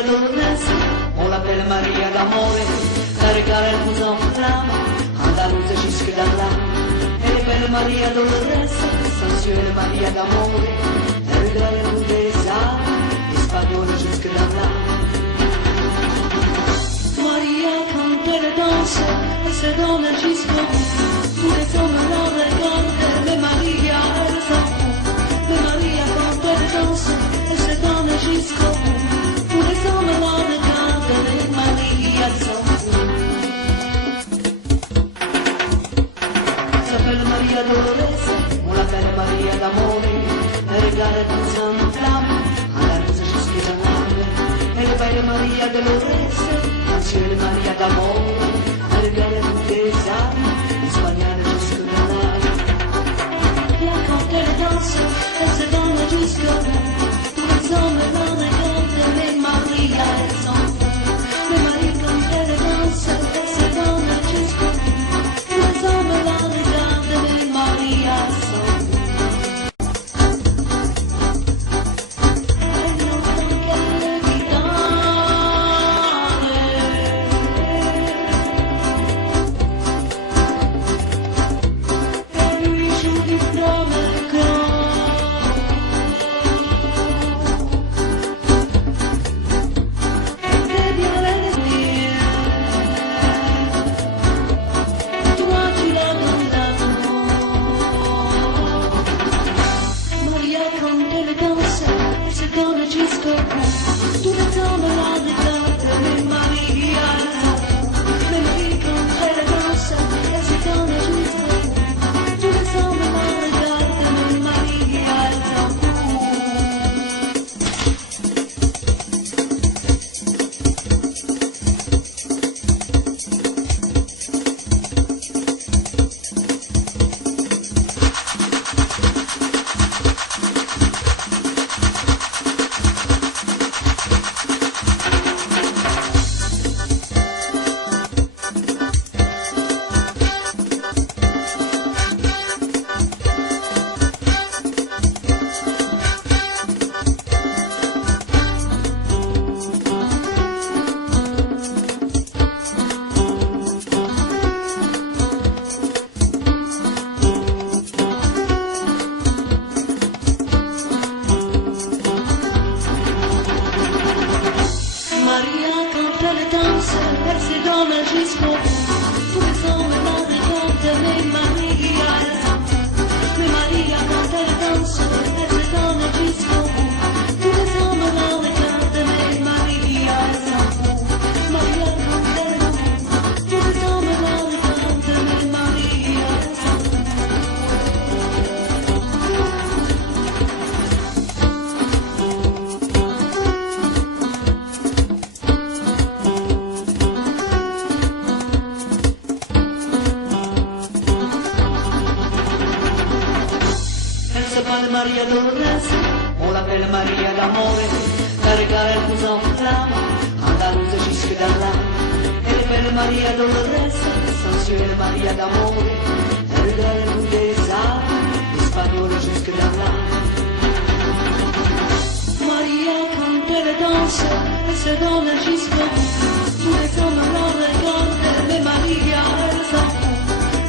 Maria Dolores, on l'appelle Maria d'amore, la regala il muso en flamme, andaluza jusque dans l'âme. Elle est belle Maria Dolores, sensuelle Maria d'amore, la regala il muso des âmes, espagnole jusque dans l'âme. Maria quand elle danse, elle se donne jusqu'au bout, tous les hommes la regardent, mais Maria elle s'en fout. Mais Maria quand elle danse, elle se donne jusqu'au bout, tous les hommes la regardent, mais Maria elle s'en fout. Elle s'appelle Maria Dolores, on l'appelle Maria d'amore, elle regarde tous en flamme, à la luce jusqu'à l'âme. Elle est belle Maria Dolores, sensuelle Maria d'amore, elle regarde toutes les âmes, espagnole jusque dans l'âme. Là quand elle danse, elle se donne jusqu'au bout, tous les hommes la regardent, mais Maria elle s'en fout. Mais Maria quand elle danse, elle se donne jusqu'au bout, tous les hommes la regardent, mais Maria elle s'en fout. Elle n'entend qu'elle guitare, et lui joue du flamenco. Elle fait bien l'avenir, toi tu la condamnes. Maria quand elle danse, elle se donne jusqu'au bout, tous les hommes la regardent, mais Maria elle s'en fout. Mais Maria quand elle danse, elle se donne jusqu'au bout, tous les hommes la regardent, mais Maria elle s'en fout. Maria quand elle danse, elle se donne jusqu'au bout, tous les hommes la regardent, mais Maria elle s'en fout. Mais Maria quand elle danse, elle se donne jusqu'au bout, tous les hommes la regardent, mais Maria elle s'en fout. Maria quand elle danse, tous les hommes la regardent, mais Maria elle s'en fout. Elle s'appelle Maria Dolores, on l'appelle Maria d'amore, la regala elle nous enflamme, andaluza jusque dans l'âme. Elle est belle Maria Dolores, sensuelle Maria d'amore, la regala elle nous des âmes, espagnole jusque dans l'âme. Maria quand elle danse, elle se donne jusqu'au bout, tous les hommes la regardent, mais Maria elle s'en fout.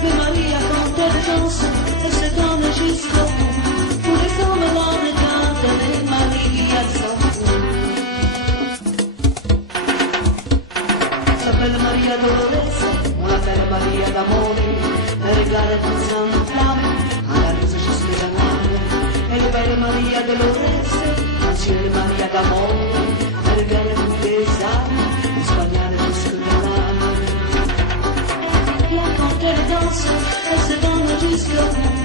Mais Maria quand elle danse, elle se donne jusqu'au bout, tous les hommes la regardent, mais Maria elle s'en fout. Elle s'appelle Maria Dolores, on l'appelle Maria d'amore, elle regarde tous en flamme, à la luce jusque dans l'âme. Elle est belle Maria Dolores, sensuelle Maria d'amore, elle regarde toutes les âmes, espagnole jusque dans l'âme. Là quand elle danse, elle se donne jusqu'au bout,